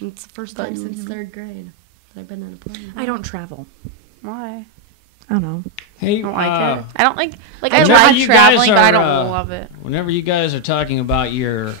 It's the first time since 3rd grade that I've been in a plane. I don't travel. Why? I don't know. Hey, I don't like it. I don't like I whenever like you traveling, guys but I are, don't love it. Whenever you guys are talking about your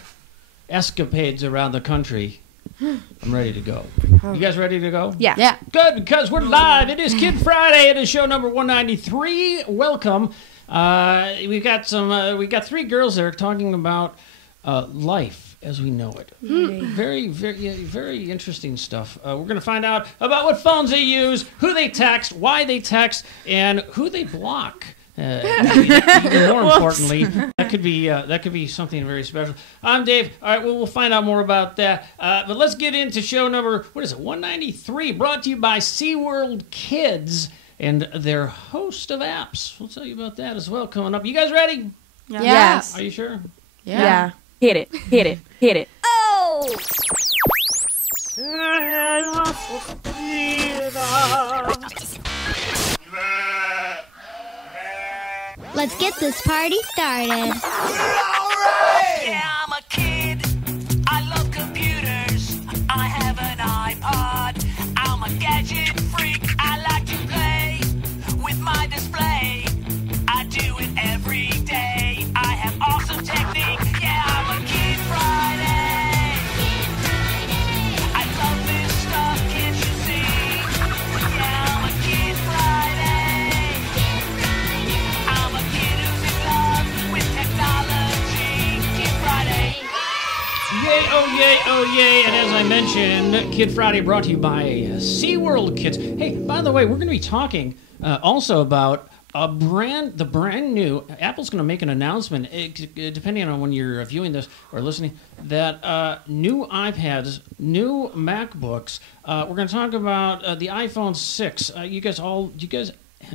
escapades around the country, I'm ready to go. You guys ready to go? Yeah. Yeah. Good, because we're live. It is Kid Friday. It is show number 193. Welcome. We got 3 girls there talking about life as we know it. Very, very interesting stuff. We're going to find out about what phones they use, who they text, why they text, and who they block. Even more importantly, that could be something very special. I'm Dave. All right, well, we'll find out more about that. But let's get into show number 193, brought to you by SeaWorld Kids and their host of apps. We'll tell you about that as well coming up. You guys ready? Yeah. Yes. Are you sure? Yeah. Hit it. Hit it. Hit it. Oh! Let's get this party started. Yeah, I'm a kid. I love computers. I have an iPod. I'm a gadget freak. I like to play with my display. I do it every day. I have awesome technique. Yeah, I'm a Kid Friday. I love this stuff, can't you see? Yeah, I'm a Kid Friday. I'm a kid who's in love with technology. Kid Friday. Yay, oh yay, oh yay. And as I mentioned, Kid Friday brought to you by SeaWorld Kids. Hey, by the way, we're going to be talking also about the brand new, Apple's going to make an announcement, depending on when you're viewing this or listening, that new iPads, new MacBooks, we're going to talk about the iPhone 6.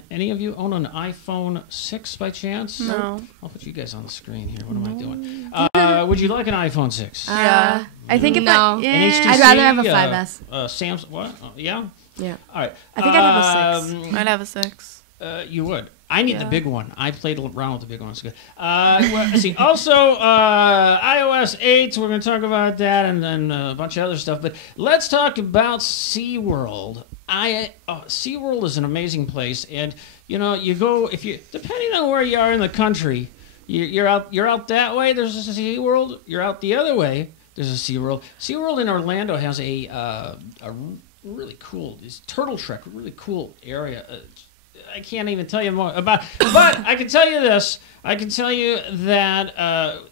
Any of you own an iPhone 6 by chance? No. I'll put you guys on the screen here. What am I doing? Would you like an iPhone 6? Yeah. I think if No. An yeah. HTC, I'd rather have a 5S. Samsung, what? Yeah? Yeah. All right. I think I'd have a 6. I'd have a 6. You would. I need the Yeah. big one. I played around with the big one. It's good. Let's see. Also, iOS 8. We're going to talk about that and then a bunch of other stuff. But let's talk about SeaWorld. SeaWorld is an amazing place, and you know, you go depending on where you are in the country, you're out that way. There's a SeaWorld. You're out the other way. There's a SeaWorld. SeaWorld in Orlando has a really cool Turtle Trek. Really cool area. I can't even tell you more about, but I can tell you this. I can tell you that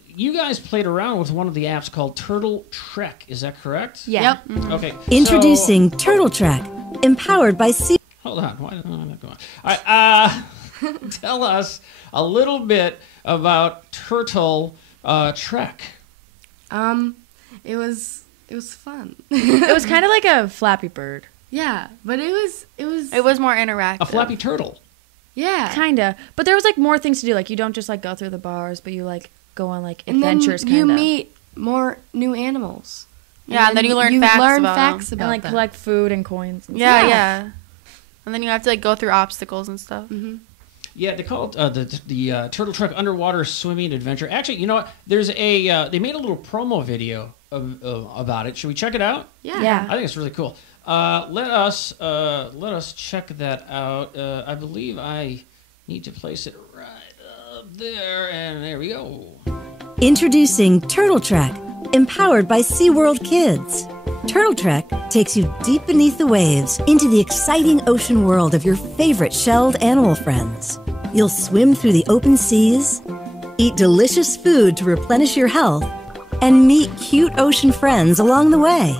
you guys played around with one of the apps called Turtle Trek. Is that correct? Yeah. Yep. Okay. Introducing Turtle Trek, empowered by Sea. Hold on. Why don't I not go on? All right. Tell us a little bit about Turtle Trek. It was fun. It was kind of like a Flappy Bird. Yeah, but it was more interactive. A Flappy Turtle. yeah. Kinda. But there was like more things to do. Like you don't just like go through the bars, but you like go on like And then adventures you kinda. meet more new animals. Yeah, and then you learn facts about them. and like collect food and coins and Yeah, stuff. yeah. And then you have to like go through obstacles and stuff. Mm-hmm. Yeah, they call it the Turtle Trek Underwater Swimming Adventure. Actually, you know what? There's they made a little promo video about it. Should we check it out? Yeah. I think it's really cool. Let us check that out. I believe I need to place it right up there, and there we go. Introducing Turtle Trek, empowered by SeaWorld Kids. Turtle Trek takes you deep beneath the waves into the exciting ocean world of your favorite shelled animal friends. You'll swim through the open seas, eat delicious food to replenish your health, and meet cute ocean friends along the way.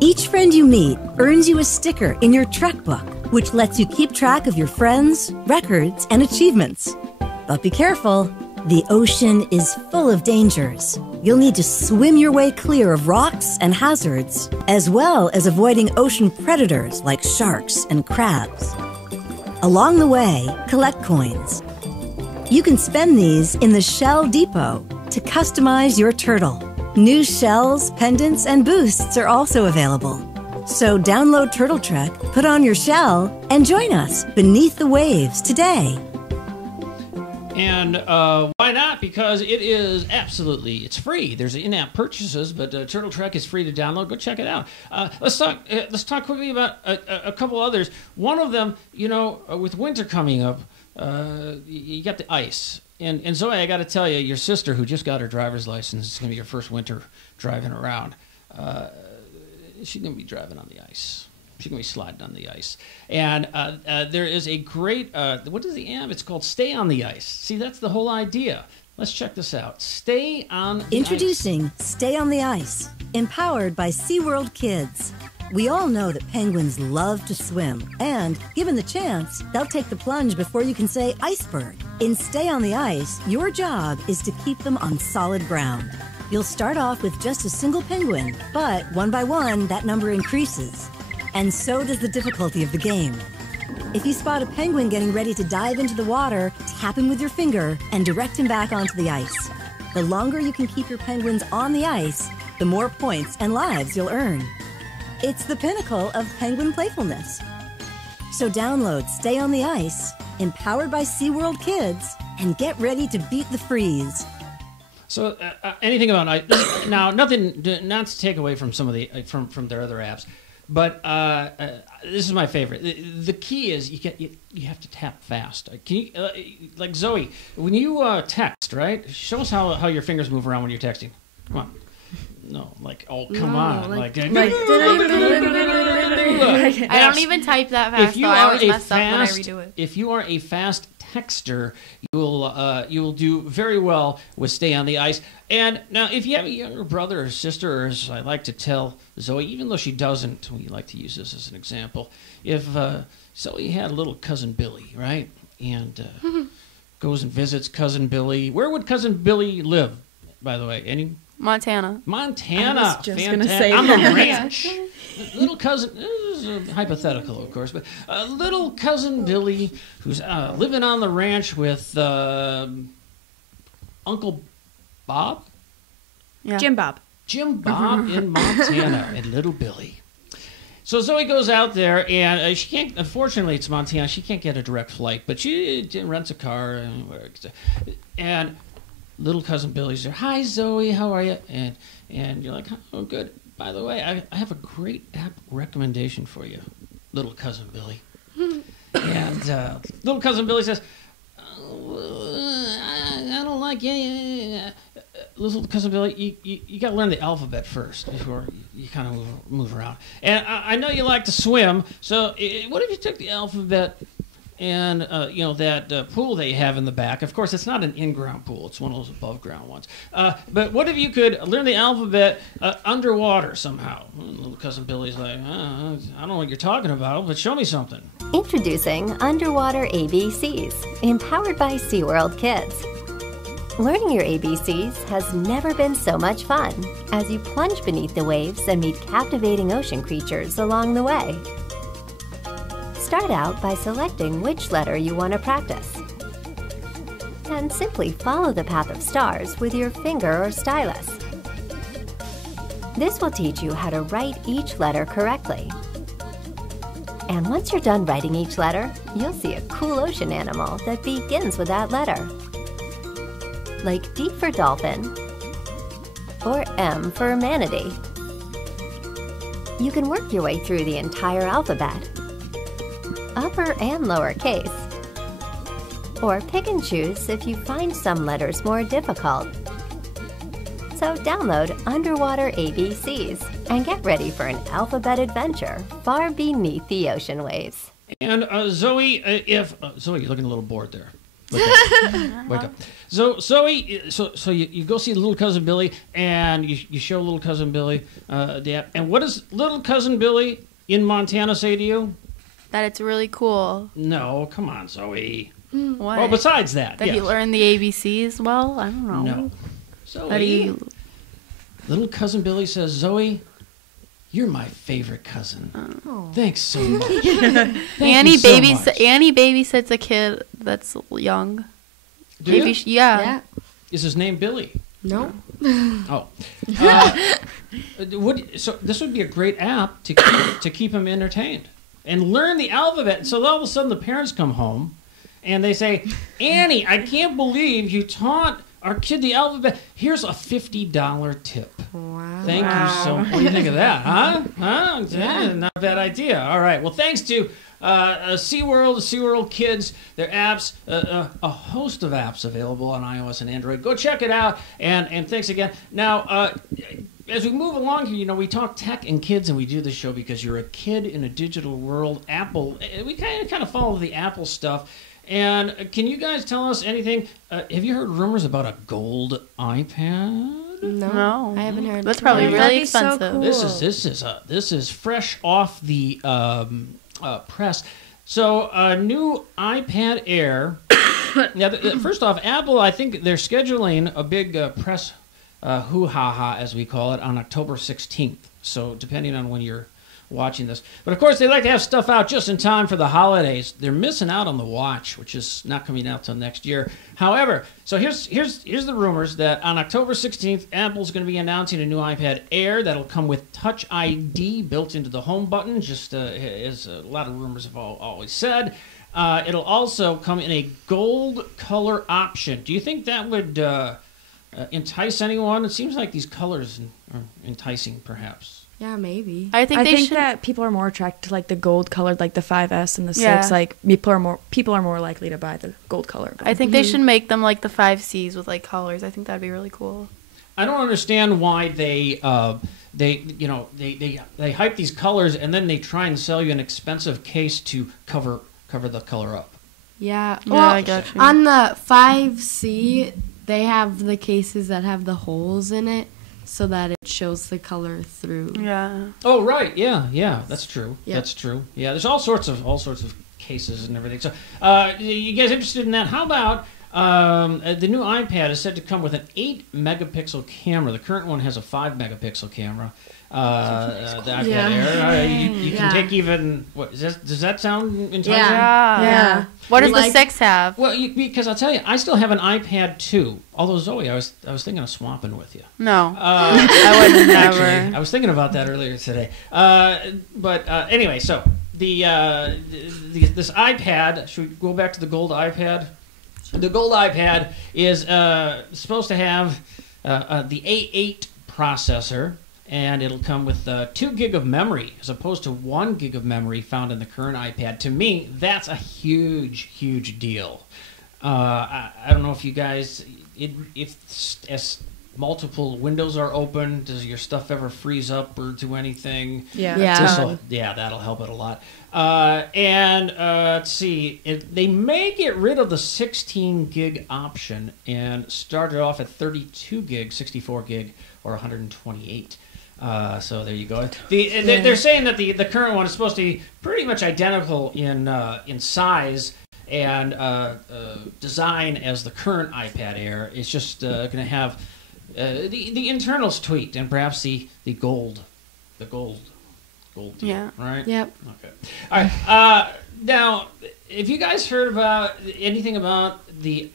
Each friend you meet earns you a sticker in your Trek book, which lets you keep track of your friends, records, and achievements. But be careful, the ocean is full of dangers. You'll need to swim your way clear of rocks and hazards, as well as avoiding ocean predators like sharks and crabs. Along the way, collect coins. You can spend these in the Shell Depot to customize your turtle. New shells, pendants, and boosts are also available. So download Turtle Trek, put on your shell, and join us beneath the waves today. And why not? Because it is it's free. There's in-app purchases, but Turtle Trek is free to download. Go check it out. Let's talk quickly about a couple others. One of them, with winter coming up, you got the ice. And Zoe, I got to tell you, your sister who just got her driver's license, it's going to be her first winter driving around. She's going to be driving on the ice. She's going to be sliding on the ice. And there is a great, what is the app? It's called Stay on the Ice. See, that's the whole idea. Let's check this out. Stay on the Introducing Stay on the Ice, empowered by SeaWorld Kids. We all know that penguins love to swim, and given the chance, they'll take the plunge before you can say iceberg. In Stay on the Ice, your job is to keep them on solid ground. You'll start off with just a single penguin, but one by one, that number increases. And so does the difficulty of the game. If you spot a penguin getting ready to dive into the water, tap him with your finger and direct him back onto the ice. The longer you can keep your penguins on the ice, the more points and lives you'll earn. It's the pinnacle of penguin playfulness. So download Stay on the Ice, empowered by SeaWorld Kids, and get ready to beat the freeze. So anything about ice? Now, nothing, not to take away from some of the from their other apps. But this is my favorite. The key is you have to tap fast. Can you like Zoe when you text, right? Show us how your fingers move around when you're texting. Come on. No, like come on, I don't even type that fast. I always mess up when I redo it. If you are a fast texter, you will do very well with Stay on the Ice. And now, if you have a younger brother or sister, or as I like to tell Zoe, even though she doesn't, we like to use this as an example. If Zoe had a little cousin Billy, right, and goes and visits cousin Billy, where would cousin Billy live? By the way, any? Montana. I was just going to say on that. the ranch. Little cousin, this is hypothetical, of course, but little cousin Billy, who's living on the ranch with Uncle Bob? Yeah. Jim Bob in Montana, and little Billy. So Zoe goes out there, and she can't, unfortunately, it's Montana, she can't get a direct flight, but she rents a car, and little cousin Billy's there. Hi, Zoe. How are you? And you're like, oh, good. By the way, I have a great app recommendation for you, little cousin Billy. And little cousin Billy says, I don't like you. Little cousin Billy, you got to learn the alphabet first before you kind of move around. And I know you like to swim, so what if you took the alphabet and that pool they have in the back? Of course, it's not an in-ground pool; it's one of those above-ground ones. But what if you could learn the alphabet underwater somehow? And little cousin Billy's like, I don't know what you're talking about, but show me something. Introducing Underwater ABCs, empowered by SeaWorld Kids. Learning your ABCs has never been so much fun as you plunge beneath the waves and meet captivating ocean creatures along the way. Start out by selecting which letter you want to practice. And simply follow the path of stars with your finger or stylus. This will teach you how to write each letter correctly. And once you're done writing each letter, you'll see a cool ocean animal that begins with that letter. Like D for dolphin, or M for manatee. You can work your way through the entire alphabet, upper and lower case, or pick and choose if you find some letters more difficult. So download Underwater ABCs and get ready for an alphabet adventure far beneath the ocean waves. And Zoe, Zoe, you're looking a little bored there. Wake up. So Zoe, so you go see little cousin Billy, and you show little cousin Billy the app. And what does little cousin Billy in Montana say to you? That it's really cool. No, come on, Zoe. What? Well, besides that, That yes. you learn the ABCs well? I don't know. No. Zoe, little cousin Billy says, Zoe, you're my favorite cousin. Thanks so much. Annie babysits a kid that's young. Do you? Yeah. Is his name Billy? No. Oh. So this would be a great app to keep him entertained and learn the alphabet. So all of a sudden the parents come home and they say, Annie, I can't believe you taught our kid the alphabet. Here's a $50 tip. Wow. Thank you so much. What do you think of that, huh? Yeah. Not a bad idea. All right. Well, thanks to SeaWorld Kids, their apps, a host of apps available on iOS and Android. Go check it out, and thanks again. Now, as we move along here, we talk tech and kids, and we do this show because you're a kid in a digital world. Apple, we kind of follow the Apple stuff. And can you guys tell us anything? Have you heard rumors about a gold iPad? No. I haven't heard. That's probably really expensive. So cool. This is fresh off the press. So a new iPad Air. Now, first off, Apple, I think they're scheduling a big press hoo-ha-ha, as we call it, on October 16th. So depending on when you're watching this. But of course, they like to have stuff out just in time for the holidays. They're missing out on the watch, which is not coming out till next year. However, so here's the rumors that on October 16th, Apple's going to be announcing a new iPad Air that'll come with Touch ID built into the home button, just as a lot of rumors have always said. It'll also come in a gold color option. Do you think that would entice anyone? It seems like these colors are enticing, perhaps. Yeah, maybe. I think that people are more attracted to like the gold colored, like the 5S and the 6. Yeah. Like people are more likely to buy the gold color. I think they should make them like the 5Cs with like colors. I think that'd be really cool. I don't understand why they hype these colors and then they try and sell you an expensive case to cover the color up. Yeah. Yeah, Well, I got you. on the 5C, they have the cases that have the holes in it, so that it shows the color through. Yeah. Oh right, yeah, that's true. Yep. That's true. Yeah, there's all sorts of cases and everything. So, you guys interested in that? How about the new iPad is said to come with an 8-megapixel camera. The current one has a 5-megapixel camera. The iPad Air. You can take even. What does that sound intelligent? Yeah. What does the 6 have? Well, because I'll tell you, I still have an iPad 2. Although Zoe, I was thinking of swapping with you. No, I would never. Actually, I was thinking about that earlier today. But anyway, so this iPad. Should we go back to the gold iPad? The gold iPad is supposed to have the A8 processor. And it'll come with 2 gig of memory as opposed to 1 gig of memory found in the current iPad. To me, that's a huge deal. I don't know if you guys, if as multiple windows are open, does your stuff ever freeze up or do anything? Yeah. That'll help it a lot. Let's see, they may get rid of the 16 gig option and start it off at 32 gig, 64 gig, or 128. So there you go. They're saying that the current one is supposed to be pretty much identical in size and design as the current iPad Air. It's just going to have the internals tweaked and perhaps the gold deal, Yeah. right? Yep. Okay. All right. Now, have you guys heard about anything about the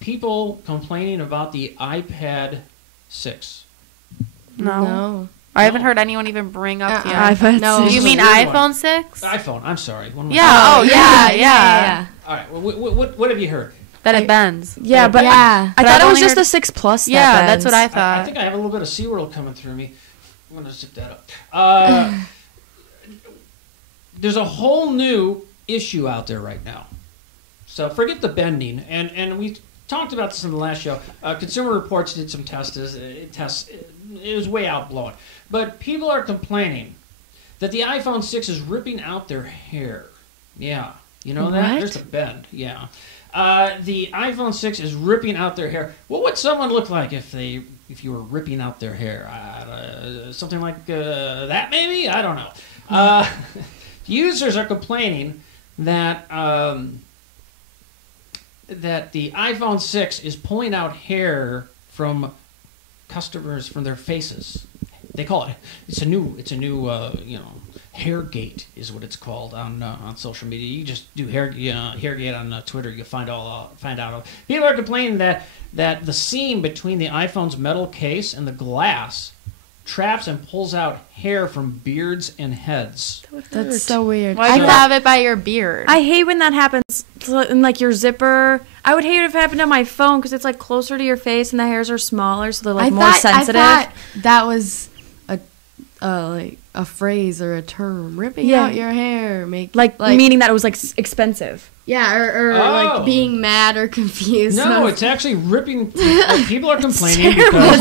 people complaining about the iPad 6? No. I haven't heard anyone even bring up the iPhone. No. You mean This is a weird iPhone 6? iPhone. I'm sorry. Yeah. Yeah. All right. What have you heard? That it bends. Yeah, but Yeah. I But thought I've it was only just heard- the 6 Plus. Yeah, that's what I I thought. think I have a little bit of SeaWorld coming through me. I'm going to zip that up. There's a whole new issue out there right now. So forget the bending. And we talked about this in the last show. Consumer Reports did some tests. It was way outblown. But people are complaining that the iPhone 6 is ripping out their hair. Yeah. You know that? What? There's the bend. Yeah. The iPhone 6 is ripping out their hair. What would someone look like if you were ripping out their hair? Something like that, maybe? I don't know. Users are complaining that that the iPhone 6 is pulling out hair from customers from their faces. They call it. It's a new Hairgate is what it's called on social media. You just do Hairgate on Twitter. You'll find out. People are complaining that the seam between the iPhone's metal case and the glass traps and pulls out hair from beards and heads. That's so weird. Why do you have it by your beard? I hate when that happens in like your zipper. I would hate it if it happened on my phone because it's like closer to your face and the hairs are smaller, so they're like more sensitive. I thought that was like a phrase or a term. Ripping out your hair, like meaning that it was like expensive. Yeah, or like being mad or confused. No, it's actually ripping. People are complaining because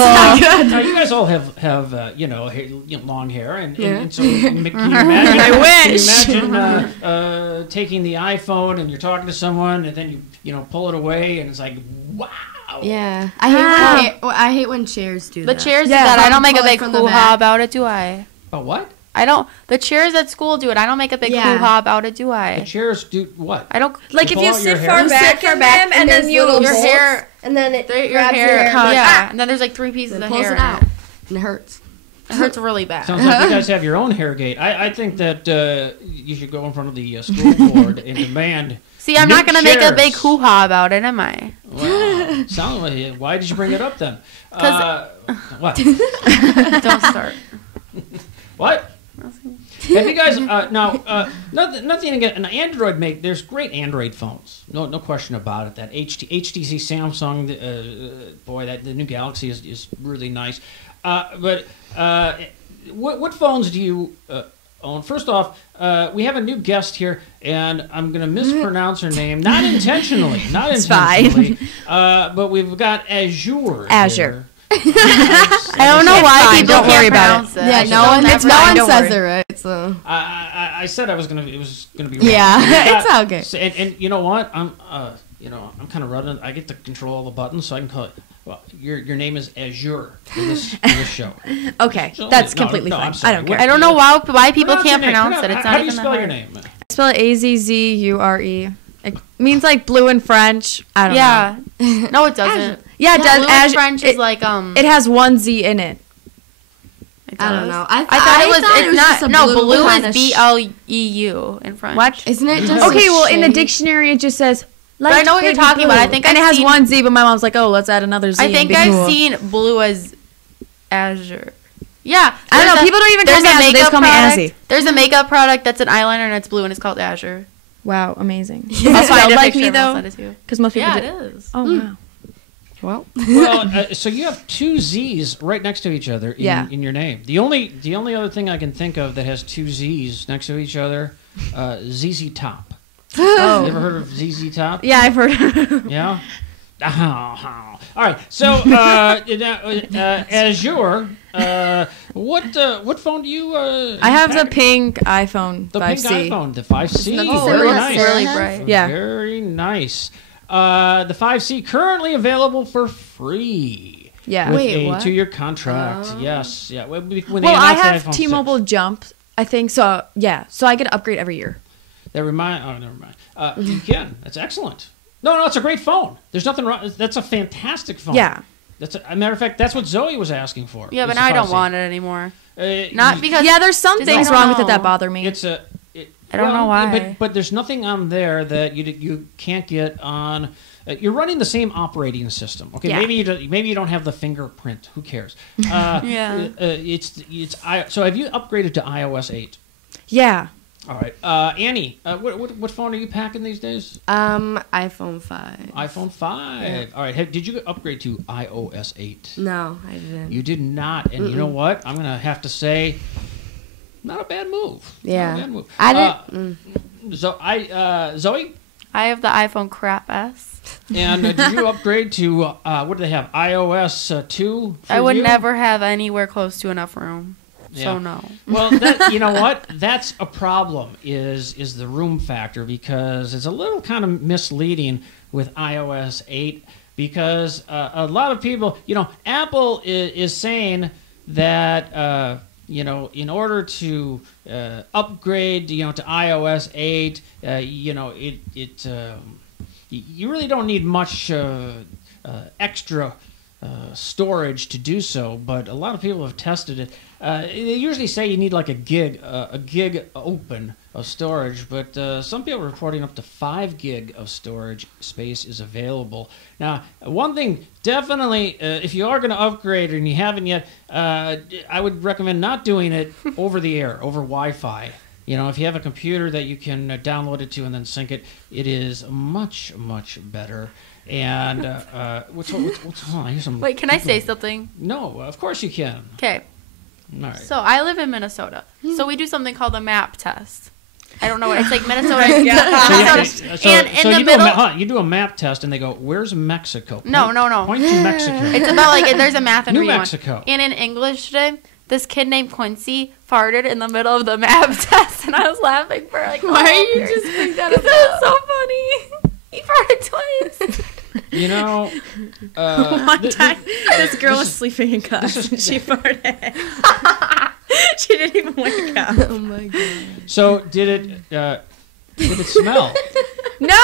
you guys all have long hair, and so can you imagine? I wish. Can you imagine taking the iPhone and you're talking to someone, and then you pull it away, and it's like, wow. Yeah, I hate when chairs do that. The chairs do that. I don't make a big hoo-ha about it, do I? About what? I don't. The chairs at school do it. I don't make a big hoo-ha about it, do I? The chairs do what? I don't. Like if you sit far back from them and then your hair, and then it your hair. Yeah, and then there's like 3 pieces of hair. It out, and it hurts. It hurts really bad. Sounds like you guys have your own hair gate. I think that you should go in front of the school board and demand. See, I'm not going to make a big hoo-ha about it, am I? Well, sounds like, why did you bring it up then? What? Don't start. What? Have you guys nothing against an Android there's great Android phones. No question about it. That HTC Samsung, the new Galaxy is really nice. But what phones do you own? First off, we have a new guest here, and I'm going to mispronounce her name, not intentionally. It's fine. But we've got Azure. Azure. I don't know why people don't worry can't pronounce about it. Yeah, no one says it right. So I said it was gonna be wrong. Yeah, it's okay. So, and you know what? I'm kind of running. I get to control all the buttons, so I can call it. Well, your name is Azure in this show. Okay, that's completely fine. I don't care. I don't know why people can't pronounce it. It's how not do you even spell that your hard. name? I spell it Azzure. It means like blue in French. I don't know. No, it doesn't. Yeah, it does. Blue in French is like It has one Z in it. I don't know. I thought it was just a blue kind is of BLEU in French. What? Isn't it just okay? Well, in the shade? dictionary it just says. But I know what you're talking about. I think and it has one Z, but my mom's like, "Oh, let's add another Z." I think I've seen blue as Azure. Yeah, I don't know. People don't even call me Azure. They just call me Azzy. There's a makeup product that's an eyeliner and it's blue and it's called Azure. Wow, amazing. I'll find a like picture me and I'll though, send it to you. because most people. Yeah, do. it is. Oh wow. Well, So you have 2 Z's right next to each other in your name. The only other thing I can think of that has 2 Z's next to each other, ZZ Top. Oh. You ever heard of ZZ Top? Yeah, I've heard. Yeah. All right. So Azure, what phone do you? I have the pink iPhone 5C. The pink iPhone, the 5C. Very nice. really bright. Yeah. Very nice. The 5C currently available for free. Yeah. With Wait, a what? 2-year contract. Yes. Yeah. When they Well, announced I the have iPhone T-Mobile 6. Jump. I think so. Yeah. So I get an upgrade every year. Never mind. You can. That's excellent. No, it's a great phone. There's nothing wrong. That's a fantastic phone. Yeah. That's a matter of fact. That's what Zoe was asking for. Yeah, but is now I the don't 5C. want it anymore. Not Not because Yeah, there's some I things don't wrong with it know. that bother me. I don't know why. But there's nothing on there that you can't get on. You're running the same operating system. Okay, Yeah. maybe you don't have the fingerprint. Who cares? Yeah. So have you upgraded to iOS 8? Yeah. All right, Annie. What phone are you packing these days? iPhone 5. iPhone 5. Yeah. All right. Did you upgrade to iOS 8? No, I didn't. You did not. And you know what? I'm gonna have to say, not a bad move. Yeah. Not a bad move. I didn't. Zoe. I have the iPhone crap S. And did you upgrade to what do they have? iOS 2? I would you? never have anywhere close to enough room. Yeah. So no. Well, you know what? That's a problem. Is the room factor, because it's a little kind of misleading with iOS 8, because a lot of people, Apple is saying that in order to upgrade, to iOS 8, you really don't need much extra storage to do so. But a lot of people have tested it. They usually say you need like a gig open of storage, but some people are reporting up to 5 gig of storage space is available. Now, one thing, definitely, if you are going to upgrade and you haven't yet, I would recommend not doing it over the air, over Wi-Fi. You know, if you have a computer that you can download it to and then sync it, it is much, much better. And hold on, here's some. Wait, can I say something? No, of course you can. Okay. All right. So I live in Minnesota. So we do something called a map test. I don't know what it's like. Minnesota. You do a map test, and they go, "Where's Mexico?" No. Point to Mexico. It's about like there's a math and New reading Mexico. one. And in English today, this kid named Quincy farted in the middle of the map test, and I was laughing for like. Why are you just freaked out? Because it was so funny. He farted twice. You know, One time, this girl was sleeping in class and she farted. She didn't even wake up. Oh my god. So did it smell? No,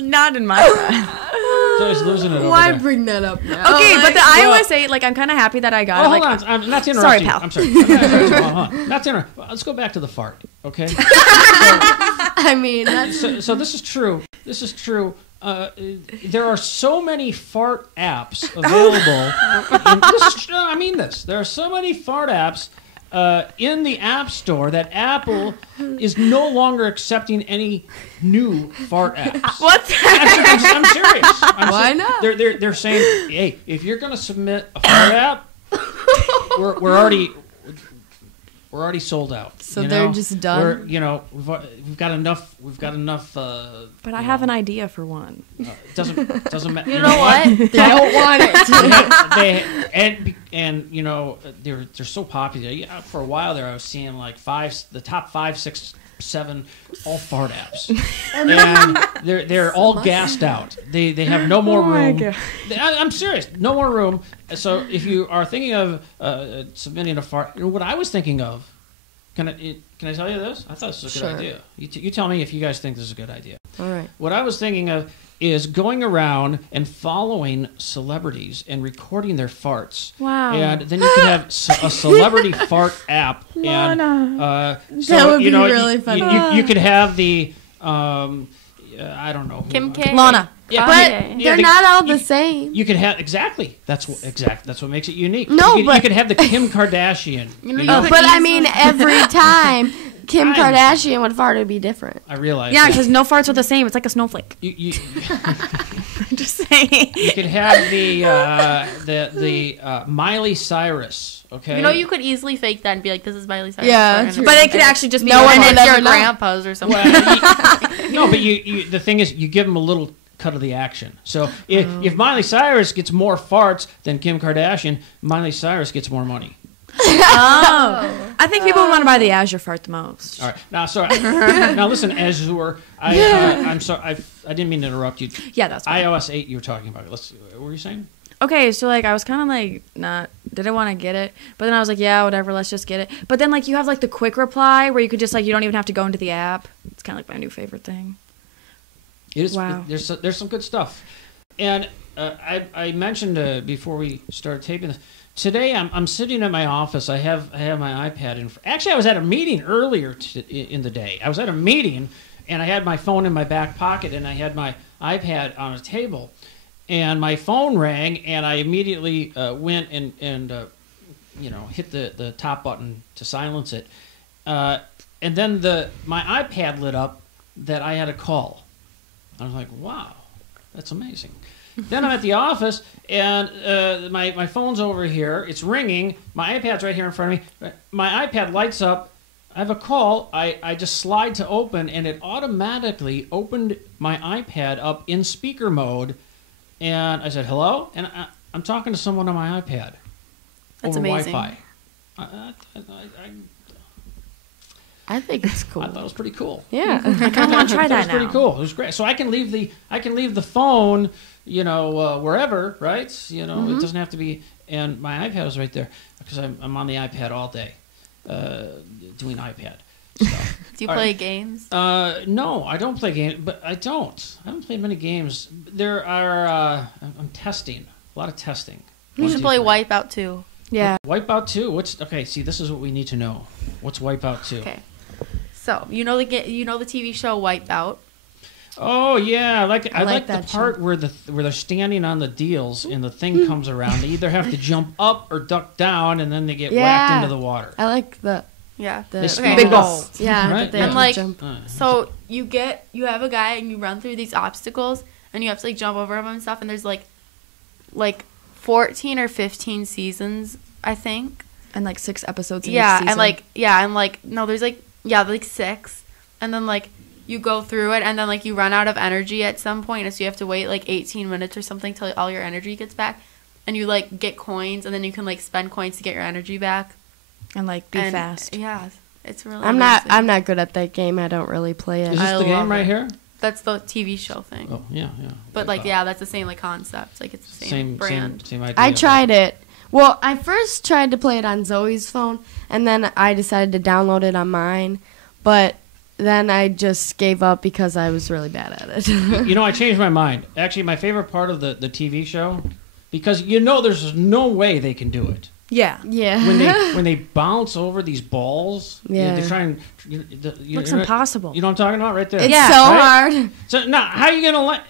not in my class. So he's losing it over Why there. bring that up now? Okay, but the iOS 8, like, I'm kind of happy that I got it. Hold Like, on. I'm not to interrupt sorry, you. pal. I'm sorry. Hold on. Not to interrupt. Let's go back to the fart, okay? I mean, that's So this is true. This is true. There are so many fart apps available. I mean this. There are so many fart apps in the App Store that Apple is no longer accepting any new fart apps. What's I'm serious. Why not? They're saying, hey, if you're going to submit a fart app, we're already sold out. So they're just done? We've got enough. but I have an idea for one. Doesn't matter. You know what? they don't want it. They're so popular. Yeah, for a while there, I was seeing like the top 5, 6, 7, all fart apps, and they're all gassed out. They have no more room. I'm serious, no more room. So if you are thinking of submitting a fart, what I was thinking of. Can I tell you this? I thought this was a good idea. You tell me if you guys think this is a good idea. All right. What I was thinking of is going around and following celebrities and recording their farts. Wow. And then you can have a celebrity fart app. And That would be really funny. You could have the I don't know. Kim K. Lana. Yeah, But they're not all the same. You could have exactly. That's what makes it unique. No, you but could have the Kim Kardashian. But I mean, every time Kim Kardashian would fart, it would be different. I realize. Yeah, that. because no farts are the same. It's like a snowflake. You I'm just saying. You could have the Miley Cyrus. Okay. You could easily fake that and be like, "This is Miley Cyrus." Yeah, true. But it could actually just be No one and would it's ever your know. grandpa's or something. No, but the thing is, you give them a little cut of the action. So if Miley Cyrus gets more farts than Kim Kardashian, Miley Cyrus gets more money. I think people want to buy the Azure fart the most. All right. Now, sorry. Now, listen, Azure. I'm sorry. I didn't mean to interrupt you. Yeah, that's fine. iOS 8 you were talking about. What were you saying? Okay, so like I was kind of like didn't want to get it, but then I was like, yeah, whatever, let's just get it. But then like you have like the quick reply where you could just like you don't even have to go into the app. It's kind of like my new favorite thing. It is. Wow. There's some good stuff, and I mentioned before we started taping this. Today I'm sitting in my office. I have my iPad in. Actually, I was at a meeting earlier in the day. I was at a meeting, and I had my phone in my back pocket, and I had my iPad on a table. And my phone rang, and I immediately went and hit the top button to silence it. And then my iPad lit up that I had a call. I was like, wow, that's amazing. Then I'm at the office, and my phone's over here. It's ringing. My iPad's right here in front of me. My iPad lights up. I have a call. I just slide to open, and it automatically opened my iPad up in speaker mode. And I said, hello? And I'm talking to someone on my iPad. That's over amazing. Wi-Fi. I think it's cool. I thought it was pretty cool. Yeah. I kind of want to try that It was pretty now. cool. It was great. So I can leave the phone, wherever, right? It doesn't have to be. And my iPad is right there because I'm on the iPad all day, doing iPad stuff. Do you play games? No, I don't play games, but I haven't played many games. There are, I'm testing, a lot of testing. You should play Wipeout 2. Yeah. Wipeout 2? Okay, see, this is what we need to know. What's Wipeout 2? Okay. So you know the TV show Wipeout. Oh yeah, I like the that part where they're standing on the deals and the thing comes around. They either have to jump up or duck down, and then they get whacked into the water. I like the Yeah. They big balls. Yeah, Right? they Yeah. have And to like, jump. so you have a guy and you run through these obstacles and you have to like jump over them and stuff. And there's like 14 or 15 seasons, I think. And like 6 episodes in each Yeah, season. there's like 6, and then like you go through it, and then like you run out of energy at some point, and so you have to wait like 18 minutes or something till all your energy gets back, and you like get coins, and then you can like spend coins to get your energy back and like be fast. Yeah, it's really. I'm amazing. not good at that game. I don't really play it. Is this I the game love right it. here? That's the TV show thing. Oh yeah. But like, yeah, that's the same like concept. Like it's the same brand. Same idea. I tried it. Well, I first tried to play it on Zoe's phone, and then I decided to download it on mine, but then I just gave up because I was really bad at it. You know, I changed my mind. Actually, my favorite part of the TV show, because there's no way they can do it. Yeah. Yeah. When they bounce over these balls, Yeah. they try and Looks impossible. You know what I'm talking about, right there. It's Yeah. so Right? hard. So now, how are you gonna let?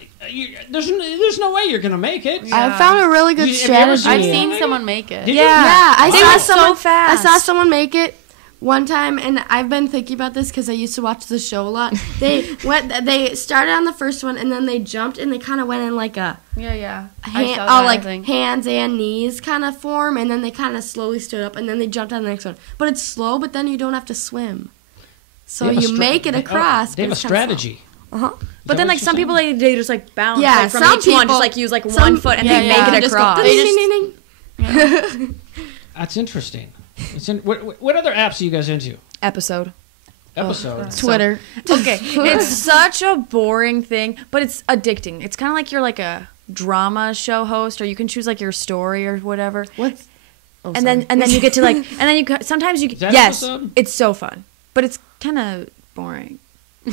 There's no way you're gonna make it. I found a really good Have you ever strategy. I've seen seen someone make it. Did you? Yeah, I They saw went so someone. fast. I saw someone make it one time, and I've been thinking about this because I used to watch the show a lot. They started on the first one, and then they jumped, and they kind of went in like a Yeah. I saw that, I like think. hands and knees kind of form, and then they kind of slowly stood up, and then they jumped on the next one. But it's slow, but then you don't have to swim, so They have a you make it across. They have a strategy. But then like some people they just like bounce Yeah, like, from some each one, people- just like use like some- one foot and yeah, they yeah. make it They just go across. ding, ding, ding, ding. That's interesting. What other apps are you guys into? Episode. Episodes. Twitter. Okay, it's such a boring thing, but it's addicting. It's kind of like you're like a drama show host, or you can choose like your story or whatever. What's And then you get to like, and then sometimes you Is that yes, episode? it's so fun, but it's kind of boring.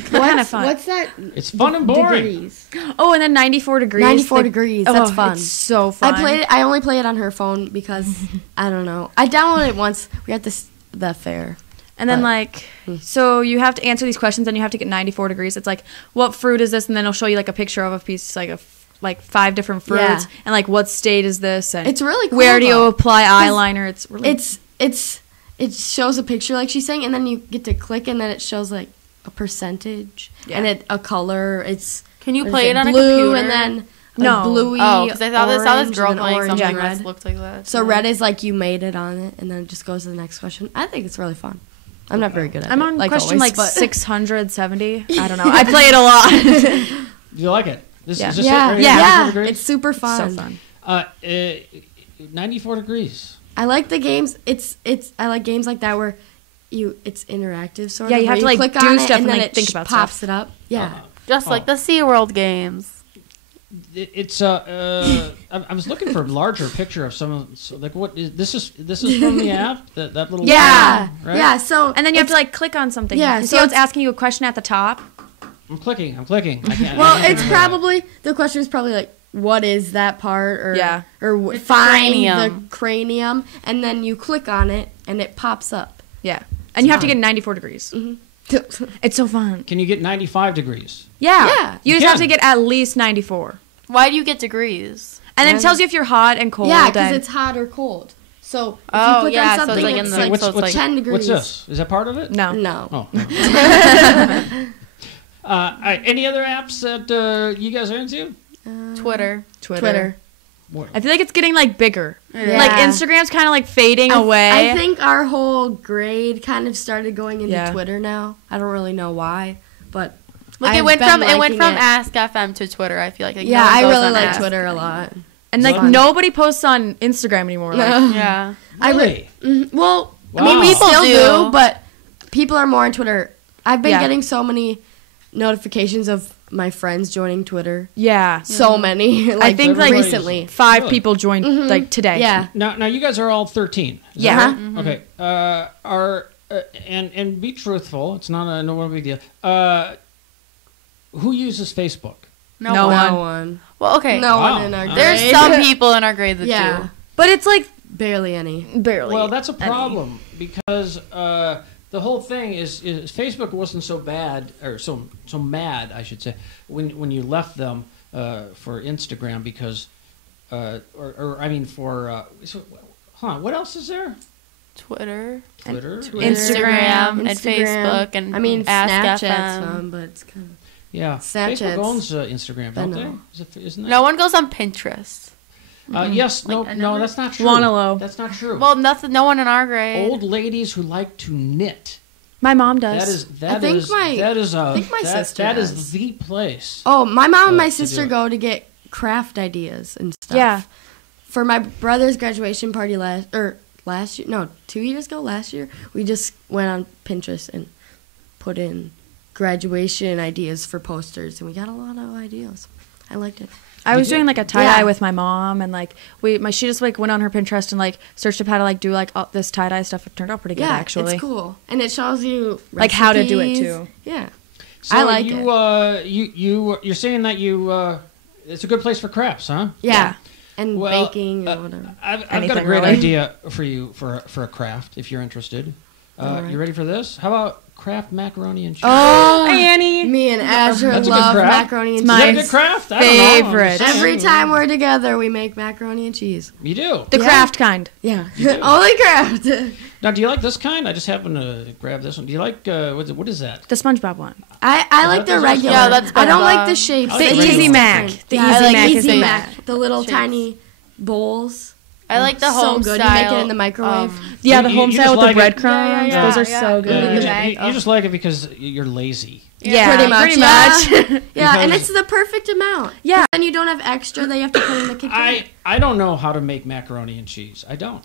Kind of fun. What's that? It's fun and boring. Degrees. Oh, and then 94 degrees. 94 degrees. That's fun. It's so fun. I played it. I only play it on her phone because I don't know. I downloaded it once. We had the fair. And then, But- like, so you have to answer these questions, and you have to get 94 degrees. It's like, what fruit is this? And then it'll show you, like, a picture of a piece, like 5 different fruits. Yeah. And, like, what state is this? And It's really cool. where do you though. apply eyeliner? It's really... It shows a picture like she's saying, and then you get to click, and then it shows like a percentage and a color. It's Can you what is play it on a blue, computer? and then No. a bluey. Oh, because I saw this orange, girl and then playing orange something and that red. looked like that. So red is like you made it on it, and then it just goes to the next question. I think it's really fun. I'm not very good at it. I'm on like question, always, like, but 670. I don't know. I play it a lot. Do you like it? Is this yeah, it? Right here, yeah, 94 degrees? it's super fun. So fun. 94 degrees. I like the games. I like games like that where it's interactive sort Yeah, of. you have where to, like, click do on it, stuff and, then like, it think about pops stuff. it up. Yeah. Just like the SeaWorld games. It's I was looking for a larger picture of some of like what is this is from the app that little Yeah. right? Yeah. So And then you have to, like, click on something. Yeah, You so see how it's it's- asking you a question at the top? I'm clicking. I can't. well, I can't it's remember. probably the question is probably like what is that part or Yeah. or It's find cranium. the cranium, and then you click on it and it pops up. Yeah. And you have to get 94 degrees. It's so fun. Can you get 95 degrees? Yeah. Yeah. You You just have can. to get at least 94. Why do you get degrees? And then it tells you if you're hot and cold. Yeah, because and- it's hot or cold. So if Oh, you click yeah, on so it's something, like in it's the- like, so it's like- 10 degrees. What's this? Is that part of it? No. No. Oh. no. All right, any other apps that you guys are into? Twitter. Twitter. I feel like it's getting, like, bigger. Yeah. Like, Instagram's kind of, like, fading away. I think our whole grade kind of started going into Yeah. Twitter now. I don't really know why, but Like I've it went been from liking it. Ask FM to Twitter. I feel like Yeah, no one I goes really on like Ask. Twitter a lot. And, like, Fun. nobody posts on Instagram anymore. Like, Yeah. Really? Well, I Wow. mean, we People still do. do, but people are more on Twitter. I've been Yeah. getting so many notifications of my friends joining Twitter. yeah. So many. I think, like, recently. 5 Really? people joined, like, today. Yeah. Now you guys are all 13. Is Yeah. that right? Okay. Are and be truthful. It's not no big deal. Who uses Facebook? No No one. one. Well, okay. No Wow. one in our grade. There's some people in our grade that Yeah. do. But it's, like, Barely any. barely. Well, that's a any. problem because the whole thing is Facebook wasn't so bad or so mad, I should say, when you left them for Instagram because, what else is there? Twitter, Instagram, and Facebook, and Ask Snapchat's FM. fun, but it's kind of Facebook Snapchat's owns Instagram, don't they? Isn't it? No one goes on Pinterest. Yes, no, that's not true. Wanalo. That's not true. Well, no one in our grade. Old ladies who like to knit. My mom does. I think my sister that does. is the place. Oh, my mom and my to sister do it. go to get craft ideas and stuff. Yeah. For my brother's graduation party last year, 2 years ago, last year, we just went on Pinterest and put in graduation ideas for posters, and we got a lot of ideas. I liked it. I was doing like a tie-dye Yeah. with my mom, and like she just like went on her Pinterest and like searched up how to like do like all this tie-dye stuff. It turned out pretty good, actually. It's cool, and it shows you Like how to do it recipes. too. Yeah, So I like it. You're saying that it's a good place for crafts, huh? Yeah, and Well, baking or whatever. I've got a Anything, great really. idea for you for a craft if you're interested. All right. You ready for this? How about craft macaroni and cheese? Oh, Annie. me and Azure That's a good love craft. macaroni and Is that a cheese. good craft? I don't know. I'm favorite. just saying. Every time we're together, we make macaroni and cheese. You do. The Yeah. craft kind. Yeah, only craft. Now, do you like this kind? I just happened to grab this one. Do you like what is that? The SpongeBob one. I like that the the- regular. Yeah, that's I don't like SpongeBob. the shapes. I like The the Easy regular. Mac. The Yeah, Easy I like Mac is Easy the Mac. best. The little Shapes. tiny bowls. I like the So home good. style. You make it in the microwave. Yeah, You- the you home just style with the like it? breadcrumbs. Yeah, Those are yeah. so Yeah, good. the bag. You just like it because you're lazy. Yeah, pretty much. Yeah. Yeah, and Because- it's the perfect amount. Yeah. 'Cause then you don't have extra that you have to put in the container. I don't know how to make macaroni and cheese. I don't.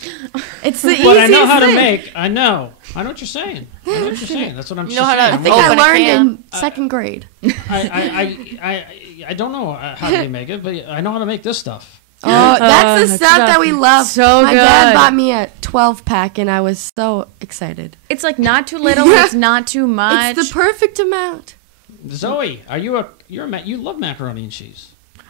It's the But I know easiest how to thing. make. I know what you're saying. I know what you're saying. That's what I'm You just know how to- saying. I think I Open a learned can. in second grade. I don't know how they make it, but I know how to make this stuff. Oh, that's the that's stuff so- that we love. so My dad good. bought me a 12-pack, and I was so excited. It's like not too little. It's not too much. It's the perfect amount. Zoe, you love macaroni and cheese?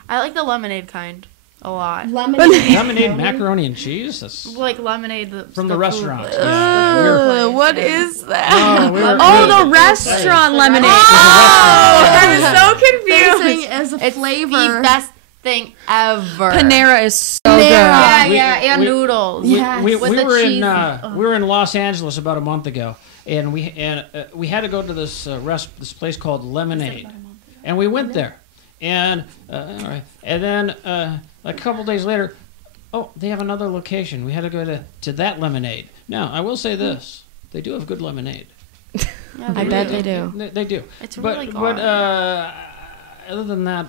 I like the lemonade kind a lot. Lemonade, macaroni and cheese. That's Like lemonade from the food restaurant. place. Yeah, we're- What is that? Oh, we were- Oh, we were- the restaurant lemonade. Oh, I'm so They're confused. saying as a It's flavor. the best thing ever. Panera is so Panera. good. Yeah, We- yeah, and we- noodles. Yes. we With the were cheese. we were in Los Angeles about a month ago, and we had to go to this this place called Lemonade, and we went there, and all right, and then a couple days later, oh, they have another location. We had to go to that Lemonade. Now, I will say this: they do have good lemonade. Yeah, I bet they do. They do. It's but really good. but other than that,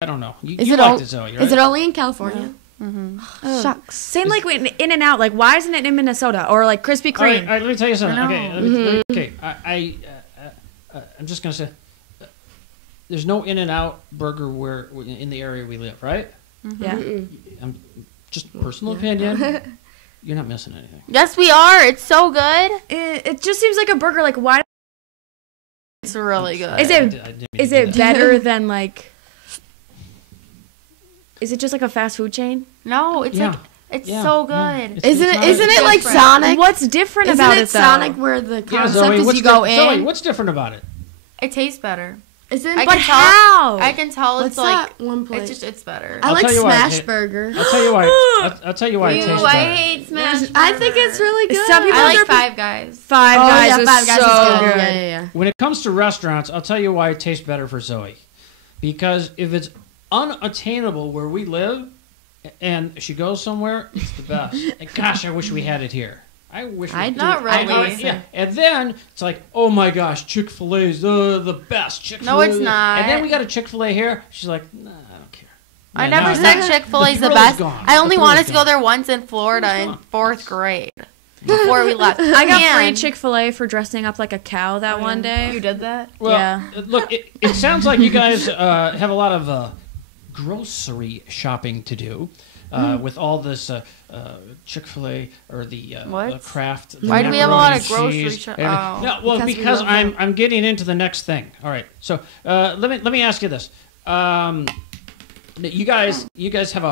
I don't know. You Is you it liked all- it, Zoe, right? Is it only in California? Oh. Shucks. Same like with In and Out. Like, why isn't it in Minnesota or like Krispy All right, Kreme? all right, let me tell you something. I Okay, know. let me, okay. I'm just gonna say, there's no In-N-Out burger where in the area we live, right? Yeah. I'm just personal opinion. You're not missing anything. Yes, we are. It's so good. It just seems like a burger. Like, why It's really good. is I it? didn't mean Is to do it that. better than like? Is it just like a fast food chain? No, it's Yeah. like it's Yeah, so yeah. good. It's not- Isn't it like different. Sonic? What's different Isn't about it it though? Sonic where the Yeah, concept Zoe, is what's you go di- in? Zoe, what's different about it? It tastes better. Isn't I But can tell. how? I can tell What's it's like that one place? it's better. I I'll like tell you why, Smash hey, Burger. I'll tell you why. I'll tell you why it Ew, tastes I better. hate Smash. I think it's really good. Some people I like are- Five Guys. Five Oh, Guys yeah, is Five Guys so is good. Yeah, yeah. When it comes to restaurants, I'll tell you why it tastes better for Zoe. Because if it's unattainable where we live, and she goes somewhere, it's the best. And gosh, I wish we had it here. I wish we I did. do. Not really. Yeah, and then it's like, oh my gosh, Chick-fil-A's the best. Chick-fil-A. No, it's not. And then we got a Chick-fil-A here. She's like, nah, I don't care. I Yeah, never no, said no, Chick-fil-A's the thrill's best. gone. I only The wanted thrill's to go gone. there once in Florida in gone. 4th grade before we left. I got free Man. Chick-fil-A for dressing up like a cow that one day. You did that? Well, Yeah. look, it sounds like you guys have a lot of grocery shopping to do with all this Chick-fil-A or the What? Kraft. Why do we have a lot of macaroni grocery cheese, shop- and- oh. No, well, Because we because love I'm getting into the next thing. All right, so let me ask you this. You guys have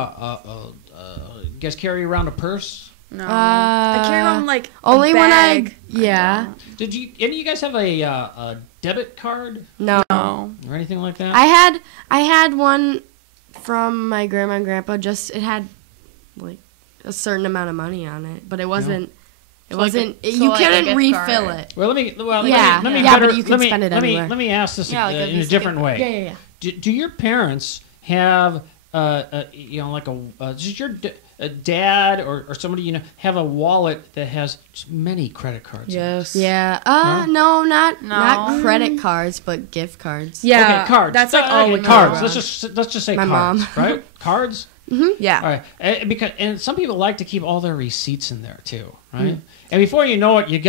you guys carry around a purse? No. I carry one like only a when bag. yeah. Did you? Any of you guys have a debit card No. No. or anything like that? I had one from my grandma and grandpa. Just it had like a certain amount of money on it, but it wasn't. It So like wasn't. a- so You like a couldn't gift refill card. it. Well, let me Yeah. let me Yeah, better, but you can let me, spend it let me, anywhere. let me ask this Yeah, like a in a Visa different gift way. Yeah, yeah, yeah. Do your parents have you know, like does your dad or somebody you know have a wallet that has many credit cards? in it? Yes. Yeah. Huh? No, not No. credit cards, but gift cards. Yeah. Okay, cards. That's like all we cards. know. Let's just say My cards, mom. right? Cards. Yeah. All right, because some people like to keep all their receipts in there too, right? And before you know it, you've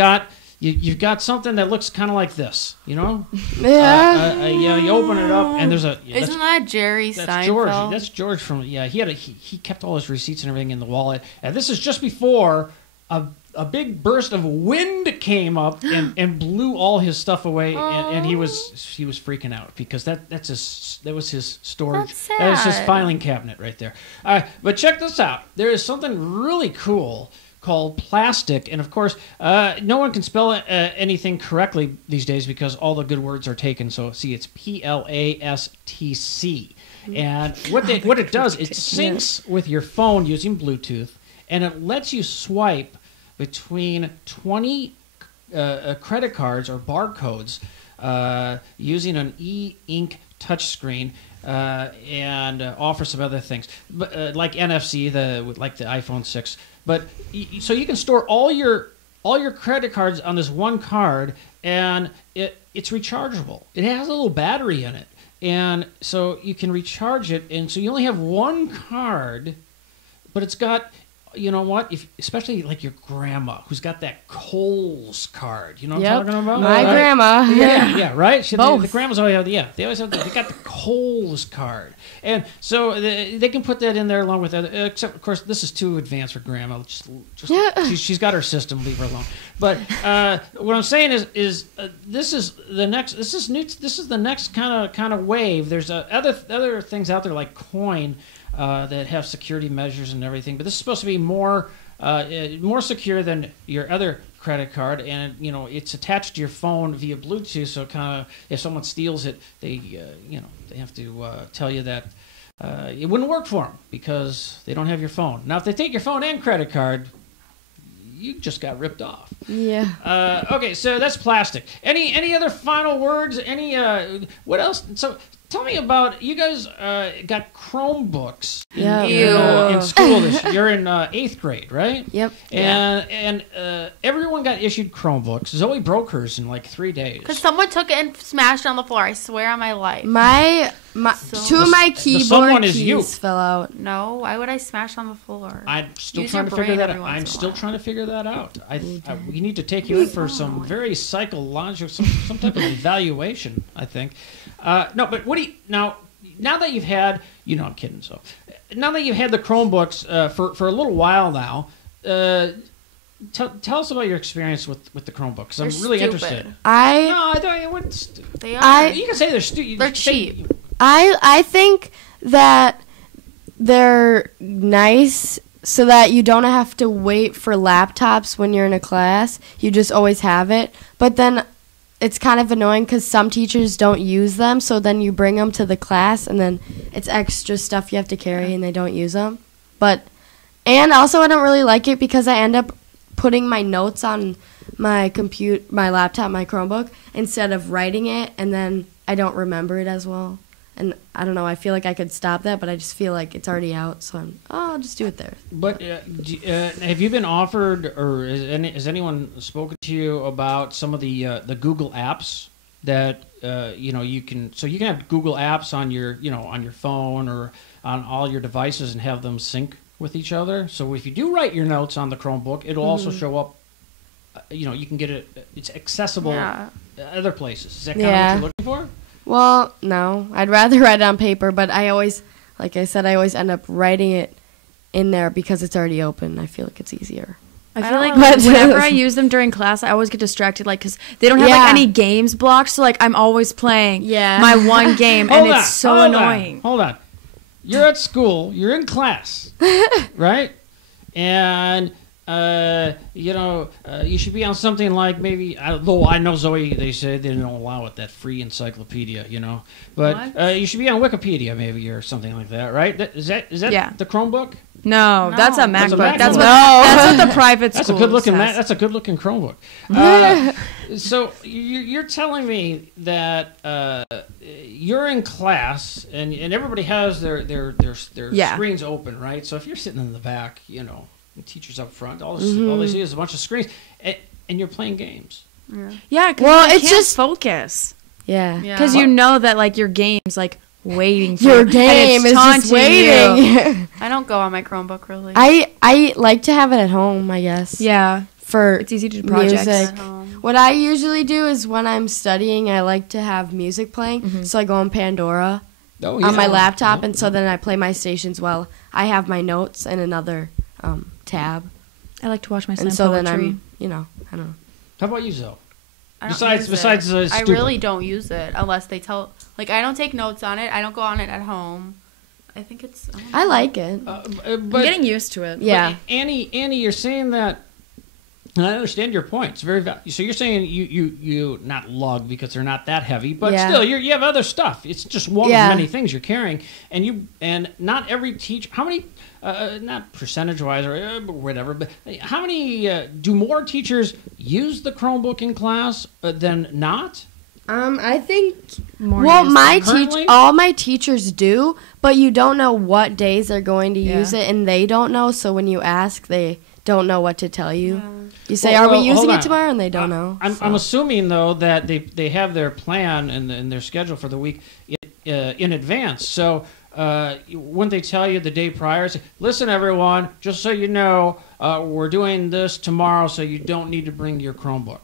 got something that looks kind of like this, you know? Yeah. Yeah, you open it up and there's Isn't that Jerry that's Seinfeld? George. That's George from he kept all his receipts and everything in the wallet. And this is just before a big burst of wind came up and blew all his stuff away, and he was freaking out because that was his storage. That's That was his sad. filing cabinet right there. But check this out. There is something really cool called plastic, and of course, no one can spell anything correctly these days because all the good words are taken. So see, it's PLASTC, and what it does, it syncs with your phone using Bluetooth, and it lets you swipe between 20 credit cards or barcodes using an e-ink touchscreen. And offer some other things, but like NFC, like the iPhone 6. But so you can store all your credit cards on this one card, and it's rechargeable. It has a little battery in it, and so you can recharge it. And so you only have one card, but it's got. You know what? Especially like your grandma, who's got that Kohl's card. You know what I'm talking about? My Right? grandma. Yeah, right. Both. The grandmas always have. They always have. They got the Kohl's card, and so they can put that in there along with other. Except, of course, this is too advanced for grandma. She's got her system. Leave her alone. But what I'm saying is this is the next. This is new. This is the next kind of wave. There's other things out there like Coin. That have security measures and everything, but this is supposed to be more secure than your other credit card, and you know it's attached to your phone via Bluetooth. So kind of if someone steals it, they have to tell you that it wouldn't work for them because they don't have your phone. Now if they take your phone and credit card, you just got ripped off. Yeah. Okay, so that's plastic. Any other final words? What else? So. Tell me about you guys got Chromebooks in school this year. You're in 8th grade, right? Yep. And everyone got issued Chromebooks. Zoe broke hers in like 3 days. Because someone took it and smashed it on the floor. I swear on my life. My two of my someone keyboard is keys you. fell out. No, why would I smash on the floor? I'm still Use trying your to figure brain that every out. once I'm in a still while. trying to figure that out. We need to take you in for some very psychological, some type of evaluation. I think. No, but what do you now that you've had, I'm kidding. So, now that you've had the Chromebooks for a little while now, tell us about your experience with the Chromebooks. I'm They're really stupid. interested. No, I don't. It wasn't They are. you can say they're stupid. They're cheap. I think that they're nice so that you don't have to wait for laptops when you're in a class. You just always have it. But then it's kind of annoying because some teachers don't use them, so then you bring them to the class, and then it's extra stuff you have to carry, and they don't use them. And also I don't really like it because I end up putting my notes on my laptop, my Chromebook, instead of writing it, and then I don't remember it as well. And I don't know, I feel like I could stop that, but I just feel like it's already out, so I'll just do it there. But have you been offered, or has anyone spoken to you about some of the Google apps that you can have Google apps on your on your phone or on all your devices and have them sync with each other? So if you do write your notes on the Chromebook, it'll also show up. You can get it. It's accessible other places. Is that kind of what you're looking for? Well, no. I'd rather write it on paper, but I always end up writing it in there because it's already open. I feel like it's easier. I feel like whenever I use them during class, I always get distracted, like, because they don't have, like, any games blocked, so, like, I'm always playing my one game, and it's so annoying. Hold on. You're at school. You're in class, right? And you should be on something like maybe. Though I know Zoe, they say they don't allow it, that free encyclopedia, but you should be on Wikipedia maybe or something like that, right? Is that the Chromebook? No, that's a MacBook. That's That's what the private school. That's a good looking Chromebook. So you're telling me that you're in class and everybody has their screens open, right? So if you're sitting in the back, the teacher's up front, all they see is a bunch of screens, and you're playing games. Yeah, it's just focus. Yeah, because you know that like your game's like waiting for your game is just waiting. I don't go on my Chromebook really. I like to have it at home, I guess. Yeah, it's easy to do projects music. At home. What I usually do is when I'm studying, I like to have music playing. So I go on Pandora on my laptop, and so then I play my stations while I have my notes and another tab. I like to watch my son and so poetry. Then I'm, I don't know. How about you, Zoe? Besides, I really don't use it unless they tell. Like, I don't take notes on it. I don't go on it at home. I think it's. I like it. But I'm getting used to it. Yeah. But Annie, you're saying that, and I understand your point. It's very so you're saying you not lug because they're not that heavy, but still you have other stuff. It's just one of many things you're carrying, and not every teacher. How many? Not percentage-wise or whatever, but how many do more teachers use the Chromebook in class than not? I think more. Well, all my teachers do, but you don't know what days they're going to use it, and they don't know. So when you ask, they don't know what to tell you. Yeah. You say, "Are we using it tomorrow?" And they don't know. I'm assuming though that they have their plan and their schedule for the week in advance. So. Wouldn't they tell you the day prior? Say, listen, everyone, just so you know, we're doing this tomorrow, so you don't need to bring your Chromebook.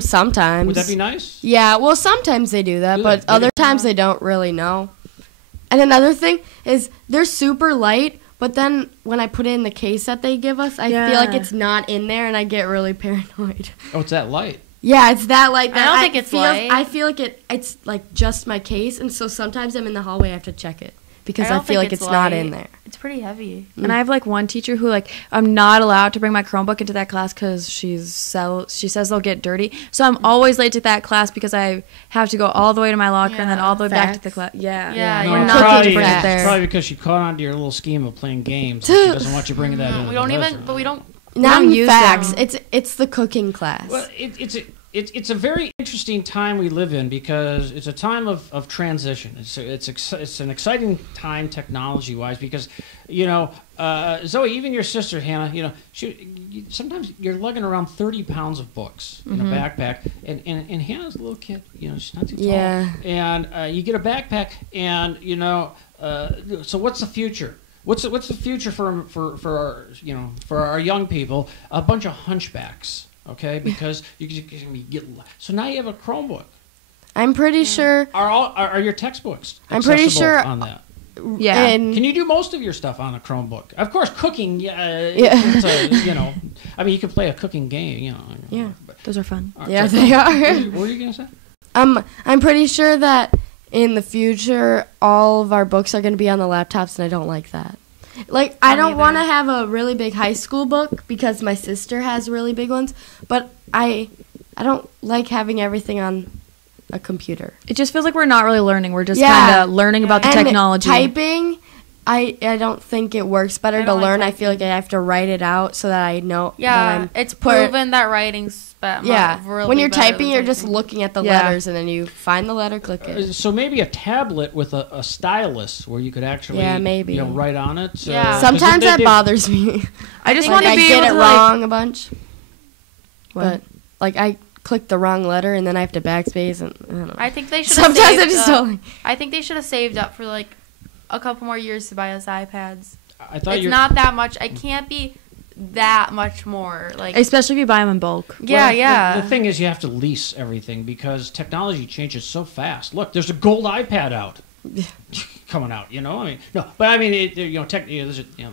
Sometimes. Would that be nice? Yeah, well, sometimes they do that, but other times they don't really know. And another thing is they're super light, but then when I put it in the case that they give us, I feel like it's not in there, and I get really paranoid. Oh, it's that light. Yeah, it's that light. I don't think it's light. I feel like it's like just my case, and so sometimes I'm in the hallway, I have to check it because I feel like it's not in there. It's pretty heavy. And I have like one teacher who I'm not allowed to bring my Chromebook into that class because she says they'll get dirty. So I'm always late to that class because I have to go all the way to my locker and then all the way back to the class. Yeah. We're No, not it's bring it there. probably because she caught on to your little scheme of playing games. She doesn't want you bringing that in. We don't even, but we don't. Not use facts. them. It's the cooking class. Well, it's a very interesting time we live in because it's a time of transition. It's an exciting time technology-wise because, Zoe, even your sister, Hannah, sometimes you're lugging around 30 pounds of books in a backpack. And Hannah's a little kid, she's not too tall. Yeah. And you get a backpack and, so what's the future? What's the future for our young people? A bunch of hunchbacks. Okay, because you get so now you have a Chromebook. I'm pretty sure. Are your textbooks? I'm pretty sure on that. Yeah. And can you do most of your stuff on a Chromebook? Of course, cooking. It's I mean, you can play a cooking game. Yeah, those are fun. Yeah, they are. What are you gonna say? I'm pretty sure that in the future all of our books are going to be on the laptops, and I don't like that. Like, I don't want to have a really big high school book because my sister has really big ones, but I don't like having everything on a computer. It just feels like we're not really learning. We're just kind of learning about the technology. Typing, I don't think it works better to learn. I feel like I have to write it out so that I know. Yeah, it's proven that writing's really when you're better typing, you're just looking at the letters, and then you find the letter, click it. So maybe a tablet with a stylus where you could actually maybe write on it. Yeah. Sometimes that bothers me. I just want to be get able it to wrong a bunch. What? But I click the wrong letter and then I have to backspace, and I don't know. I think they should. Sometimes I just don't. I think they should have saved up for like a couple more years to buy us iPads. I thought it's not that much. I can't be that much more, like, especially if you buy them in bulk. Yeah. The thing is, you have to lease everything because technology changes so fast. Look, there's a gold iPad out, coming out. I mean, no, but I mean,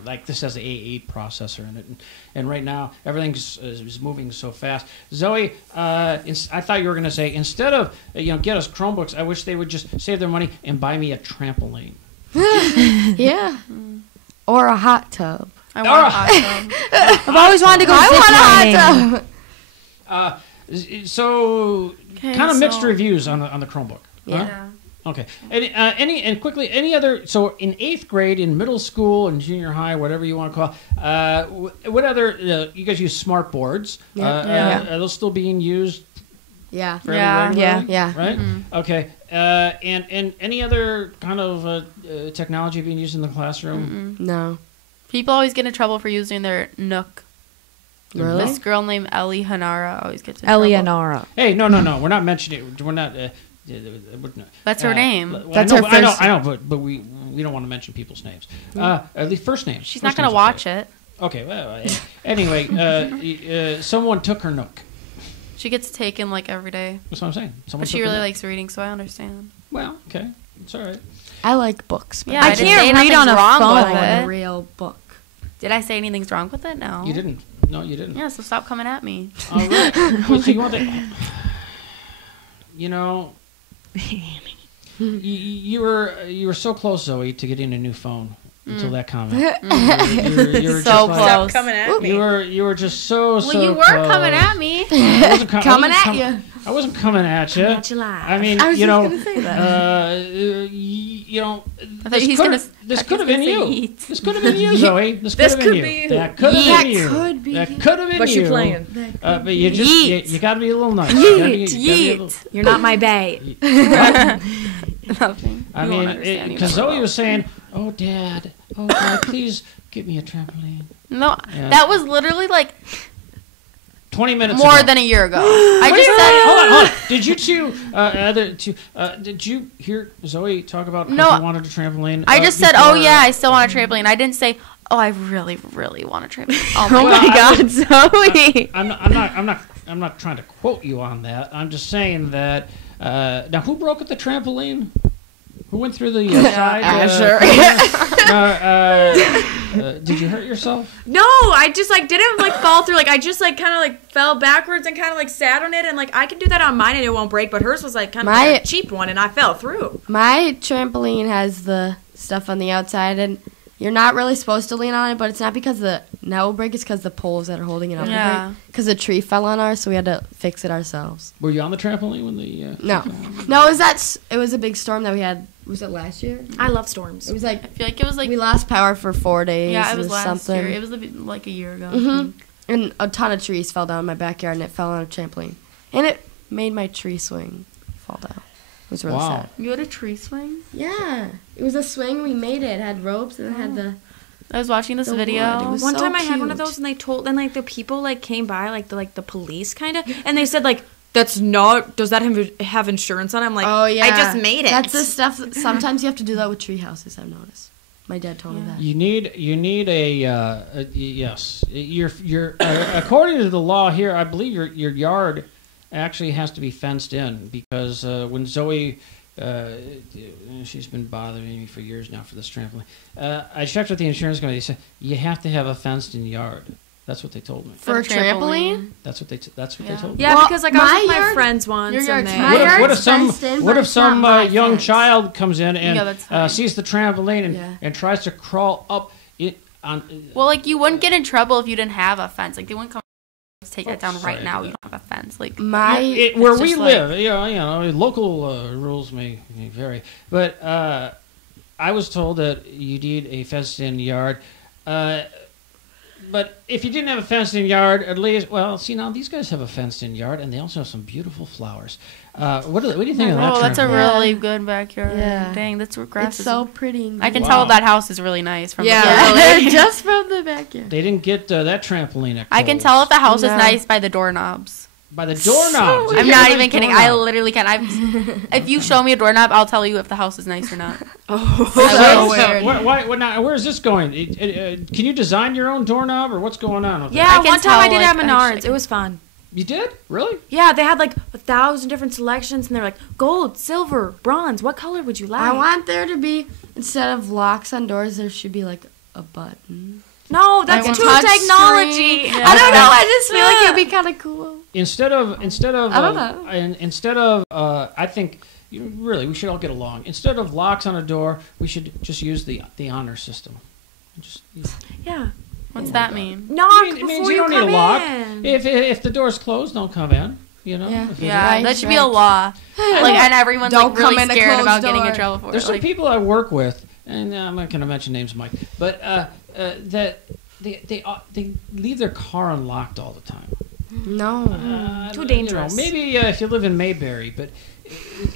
like this has the A8 processor in it, and right now everything is moving so fast. Zoe, I thought you were going to say instead of get us Chromebooks, I wish they would just save their money and buy me a trampoline. Yeah, or a hot tub. I want a hot tub. I've always wanted to go zip lining. So, Okay, kind of mixed so- reviews on the Chromebook. Yeah. Huh? Okay. Any other? So in 8th grade, in middle school, and junior high, whatever you want to call, what other? You guys use smart boards. Yeah. Are those still being used? Yeah. Fairly Yeah. regularly? Yeah. Right. Okay. And any other kind of technology being used in the classroom? No. People always get in trouble for using their Nook. Really? This girl named Ellie Hanara always gets in trouble. Eleonora. Hey, no. We're not mentioning. We're not. That's her name. Well, That's I her know, first I know, but we don't want to mention people's names. At least first names. She's First not going names to watch okay. it. Okay. Well, anyway, someone took her Nook. She gets taken like every day. That's what I'm saying. Someone But she took her really Nook. likes reading, so I understand. Well, okay, it's all right. I like books. But Yeah, I didn't can't say read nothing's on a wrong phone. with I want a it. real book. Did I say anything's wrong with it? No. You didn't. No, you didn't. Yeah, so stop coming at me. All right. Wait, so you want to? You know, you were so close, Zoe, to getting a new phone until that comment. You were So just close. coming at You were just so Well, so you were close. coming at me. I wasn't Coming at you. I wasn't coming at you. At you live. I mean, I was you just know, gonna say that. you know, I thought he was this I could thought have he been was you. gonna say yeet. This could have been you, Zoe. This This could have been could you. be That could have That been you. could be That you. could have been But you. you playing. But you just Yeet. you got to be a little nice. Yeet. You're not my bae. Nothing. I You won't mean, understand. You because never Zoe will. was saying, "Oh, Dad, please get me a trampoline." No, Yeah. that was literally like 20 minutes more ago. than a year ago. I just Hold said, on. Did you did you hear Zoe talk about how No. she wanted a trampoline? I just said, oh before- yeah, I still want a trampoline. I didn't say, oh, I really, really want a trampoline. Oh Oh my my god. God, Zoe. I'm not trying to quote you on that. I'm just saying that. Now, who broke at the trampoline? Who went through the side? Did you hurt yourself? No, I just like didn't like fall through. Like I just like kind of like fell backwards and kind of like sat on it, and like I can do that on mine and it won't break. But hers was like kind of like a cheap one, and I fell through. My trampoline has the stuff on the outside, and you're not really supposed to lean on it, but it's not because the net will break, it's because the poles that are holding it up will Yeah. break. Because a tree fell on ours, so we had to fix it ourselves. Were you on the trampoline when the? No. No, it was a big storm that we had. Was it last year? I love storms. It was like, I feel like it was like, we lost power for 4 days. yeah, it was or last something. year. It was like a year ago. Mhm. And a ton of trees fell down in my backyard, and it fell on a trampoline. And it made my tree swing fall down. It was really Wow. sad. You had a tree swing? Yeah. It was a swing. We made it. It had ropes, and it had the... I was watching this The video. wood, it was One so time I had one of cute. those, and they told, and like the people like came by, like the police kind of, and they said like, that's not. Does that have insurance on it? I'm like, Oh, yeah. I just made it. That's the stuff. Sometimes you have to do that with tree houses, I've noticed. My dad told me that. You need a yes. You're according to the law here. I believe your yard actually has to be fenced in because when Zoe. She's been bothering me for years now for this trampoline. I checked with the insurance company. They said you have to have a fenced-in yard. That's what they told me. For a trampoline? That's what they told me. Yeah, Well, because like I was with my my yard- friends once, your and yard's they, my yard- What if some fenced in, but it's not my young fence. child comes in Yeah, and that's fine. sees the trampoline Yeah. and tries to crawl up it on? Well, like you wouldn't get in trouble if you didn't have a fence. Like they wouldn't come take that down right now. You don't have a fence. Like My... Where It's we just like- live, you know, local rules may vary, but I was told that you need a fenced-in yard. But if you didn't have a fenced-in yard, at least, well, see now these guys have a fenced-in yard, and they also have some beautiful flowers. What do you think of that? oh, that's a trampoline? really good backyard. Yeah. Dang, that's where grass It's is. so pretty. And I can Wow. tell that house is really nice from Yeah. the Really? Just from the backyard. They didn't get that trampoline at I can Kohl's. tell if the house is No. nice by the doorknobs. By the doorknobs. I'm Yeah, not by even the kidding. doorknob. I literally can. If you show me a doorknob, I'll tell you if the house is nice or not. So weird. Now, where is this going? Can you design your own doorknob, or what's going on with yeah, I can one time I tell, did have like, Menards. actually- It was fun. that? You did? Really? Yeah, they had like 1,000 different selections, and they're like gold, silver, bronze. What color would you like? I want there to be, instead of locks on doors, there should be like a button. No, that's Like a too touch technology. screen. I don't know. I just feel like it'd be kind of cool. Instead of I don't know. instead of I think really we should all get along. Instead of locks on a door, we should just use the honor system. Just Yeah. What's that mean? Knock It before means you you don't come need a lock. in. If the door's closed, don't come in. You know. Yeah. Yeah, Right, that should be a right. law. Like, and everyone's Don't like really come in a scared closed about getting in door. trouble for There's it. some Like, people I work with, and I'm not going to mention names, Mike, but that they leave their car unlocked all the time. No. Too dangerous. Maybe if you live in Mayberry, but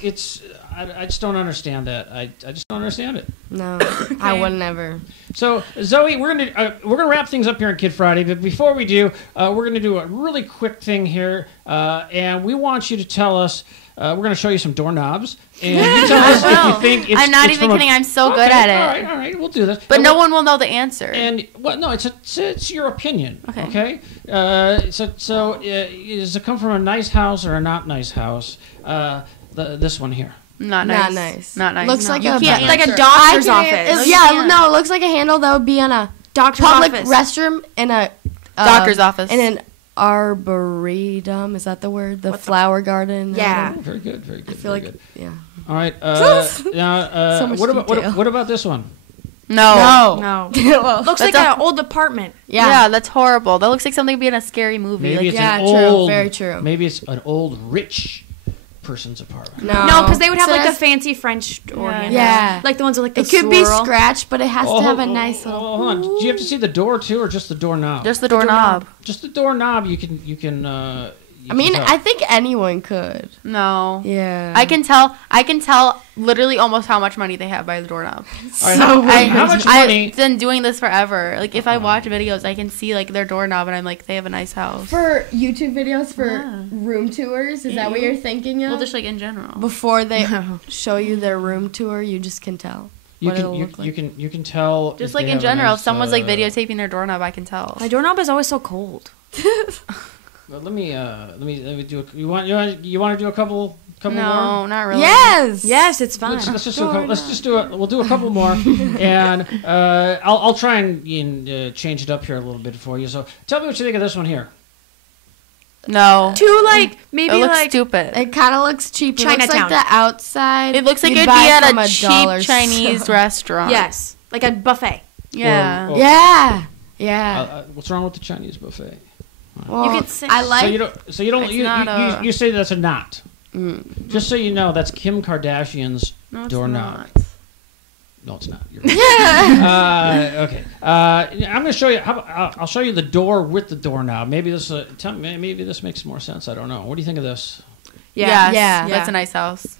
it's I just don't understand that. I just don't understand it. No. I would never. So Zoe, we're gonna wrap things up here on Kid Friday, but before we do, we're gonna do a really quick thing here, and we want you to tell us. We're gonna show you some doorknobs, and you tell us if you think it's. I'm not it's even from kidding. I'm so good at it. All right, we'll do this. But And no we'll- one will know the answer. And well, no, it's your opinion. Okay. So does it come from a nice house or a not nice house? This one here. Not Not nice. nice. Not nice. Looks like you a can't like a answer. doctor's I office. can't- yeah, no, it looks like a handle that would be on a Doctor's public office. restroom in a Doctor's office. in an arboretum. Is that the word? The flower garden. Yeah. Oh, very good, very good. I feel very like good. yeah. All right. Now, So much what about detail. what about this one? No. No. Well, Looks That's like an old apartment. Yeah. That's horrible. That looks like something to be in a scary movie. Maybe Like, it's yeah, an true, old. very true. Maybe it's an old rich person's apartment. No, because they would have So like the that's- fancy French door handles. Yeah. Like the ones with like the It could be swirl. scratched, but it has to have a nice hold little. on. Do you have to see the door too, or just the doorknob? just the doorknob. Just the doorknob. You can. I mean, I think anyone could. No. Yeah. I can tell literally almost how much money they have by the doorknob. All right, how much money? I've been doing this forever. Like, if I watch videos, I can see, like, their doorknob, and I'm like, they have a nice house. For YouTube videos for Yeah. room tours, is that what you're thinking of? Well, just, like, in general. Before they show you their room tour, you just can tell You what can it'll you, look like. you can tell. Just, if like, they in have a general, nice, if someone's, like, videotaping their doorknob, I can tell. My doorknob is always so cold. Let me do. You want to do a couple more? No, not really. Yes. Yes, it's fine. Let's just do a couple. Let's just do it. We'll do a couple more, and I'll try and change it up here a little bit for you. So tell me what you think of this one here. No. Two like maybe It looks like stupid. It kind of looks cheap. It looks Chinatown. like the outside. It looks like you'd it'd buy be at from a dollar cheap Chinese store. restaurant. yes, like a buffet. Yeah. Or- Yeah. Yeah. What's wrong with the Chinese buffet? Well, You could say- I like. So you don't. It's You not a- you say that's a knot. Mm. Just so you know, that's Kim Kardashian's No, it's doorknob. not. No, it's not. You're right. Okay. I'm going to show you. I'll show you the door with the doorknob. Maybe this. Maybe this makes more sense. I don't know. What do you think of this? Yes. Yeah. That's a nice house.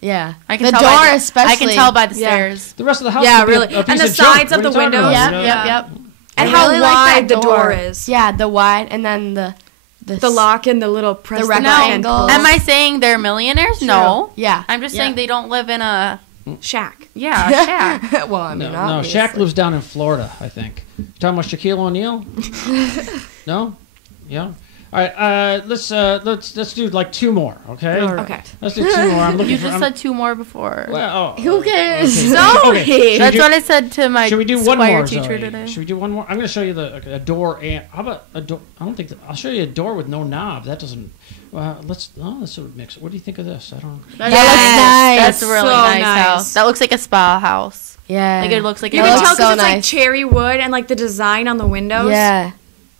Yeah. I can the tell door by especially. I can tell by the Yeah. stairs. The rest of the house. Yeah, could be really. a piece And the of junk. sides of What are the you talking windows. about, Yep. you know? Yep. Yep. And I how really like wide that the door is. Yeah, the wide, and then the lock and the little press. rectangle. Am I saying they're millionaires? No. Yeah. I'm just Yeah. saying they don't live in a shack? a shack. Well, I mean, No, obviously. Shaq lives down in Florida, I think. You talking about Shaquille O'Neal? No? Yeah. All right. Let's do like two more. Okay. Okay. Let's do two more. I'm looking You for. just I'm- said two more before. Well, Who cares? okay. So Okay. Should we That's do- what I said to my Should we do one choir more, teacher Zoe? today. Should we do one more? I'm going to show you a door and how about a door? I don't think I'll show you a door with no knob. That doesn't. Let's sort of mix it. What do you think of this? I don't. That looks nice. That's a really So nice, nice. house. That looks like a spa house. Yeah. Like it looks like You it can looks tell because so it's like nice. cherry wood and like the design on the windows. Yeah.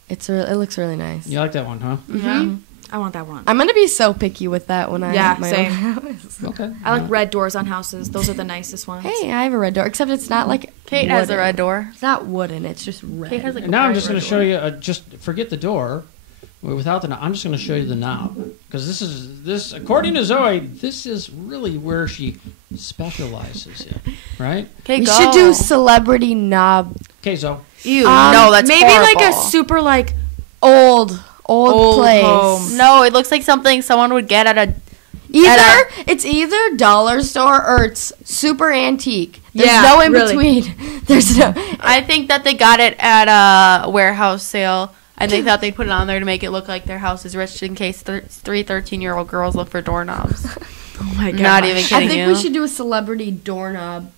It looks really nice. You like that one, huh? Yeah. I want that one. I'm gonna be so picky with that when I Yeah, have my same. own house. Okay. I like red doors on houses. Those are the nicest ones. Hey, I have a red door, except it's not like Kate has a wooden. red door. It's not wooden. It's just red. Kate has like a Now I'm bright just going red to show door. you. Just forget the door. Without the knob, I'm just going to show you the knob because this. According to Zoe, this is really where she specializes in, right? Okay, we go. should do celebrity knob. Okay, Zoe. Ew, no, that's maybe horrible. like a super like Old place. home. No, it looks like something someone would get at a. It's either dollar store or it's super antique. There's Yeah, no in really. between. There's no. I think that they got it at a warehouse sale, and they thought they'd put it on there to make it look like their house is rich in case three 13-year-old girls look for doorknobs. Oh my god. Not even I kidding think you. we should do a celebrity doorknob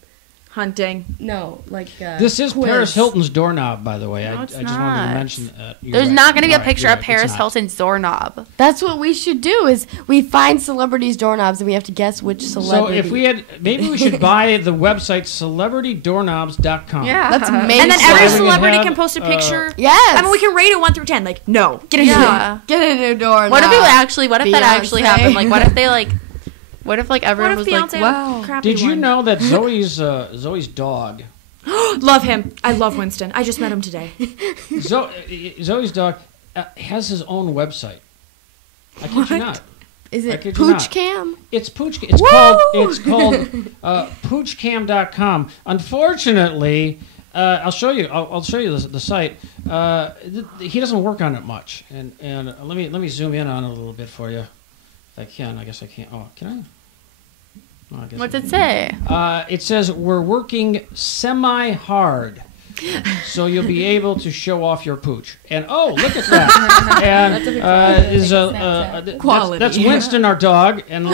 Hunting. No, like This is quiz. Paris Hilton's doorknob, by the way. No, I it's just wanted to not. mention that. There's not going to be a picture of It's Paris not. Hilton's doorknob. That's what we should do. Is we find celebrities' doorknobs and we have to guess which So celebrity. if we had, maybe we should buy the website celebritydoorknobs.com. Yeah. Let's make And then every we can celebrity have, can post a picture. Yes. I mean, we can rate it 1 through 10. Like, no, get a Yeah. get a new doorknob. What if it actually? What if that actually Beyonce. happened? Like, what if they like? What if like everyone What if was Beyonce like, had a wow? crappy Did you one? know that Zoe's dog, Love him. I love Winston. I just met him today. Zoe's dog has his own website. I kid you not. Is I it kid you not. Pooch Cam? It's Pooch. It's called poochcam.com. Unfortunately, I'll show you. I'll show you the site. He doesn't work on it much, and let me zoom in on it a little bit for you. If I can. I guess I can't. Oh, can I? Oh, I guess What's I it can. say? It says we're working semi-hard, so you'll be able to show off your pooch. And oh, look at that! And is Quality. That's Winston, our dog, and a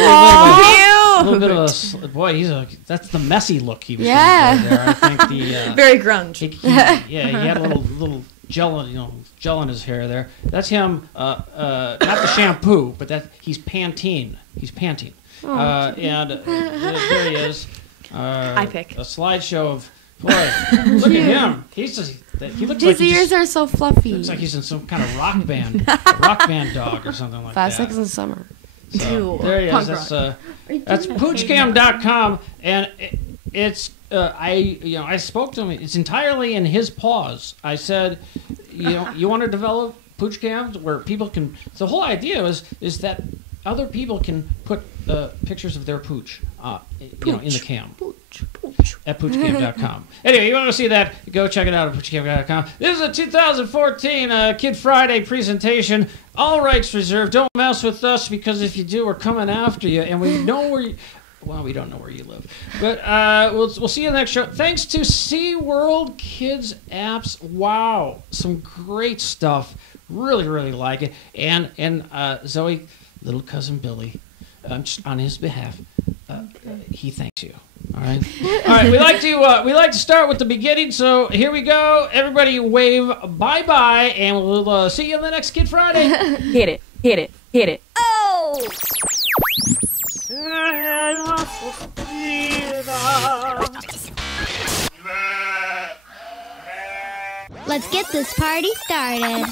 little bit of a boy. That's the messy look he was Yeah. going for there. I think the Very grunge. he had a little gel, gel in his hair there. That's him. Not the shampoo, but he's Pantene. He's Pantene. And there he is. I pick. A slideshow of boy. Look at him. He looks like His ears are so fluffy. looks like he's in some kind of rock band dog or something like 5 that. seconds in summer. So, Ew. there he is. Punk That's poochcam.com, and it's I spoke to him. It's entirely in his paws. I said, you want to develop pooch cams where people can. The whole idea is that other people can put pictures of their pooch, in the cam. At poochcam.com. Anyway, you want to see that, go check it out at poochcam.com. This is a 2014 Kid Friday presentation. All rights reserved. Don't mess with us, because if you do, we're coming after you, and we know where you... Well, we don't know where you live. But we'll see you in the next show. Thanks to SeaWorld Kids Apps. Wow. Some great stuff. Really, really like it. And Zoe, little cousin Billy, just on his behalf, he thanks you. All right. All right. We like to start with the beginning. So here we go. Everybody, wave bye bye, and we'll see you on the next Kid Friday. Hit it. Hit it. Hit it. Oh! Let's get this party started.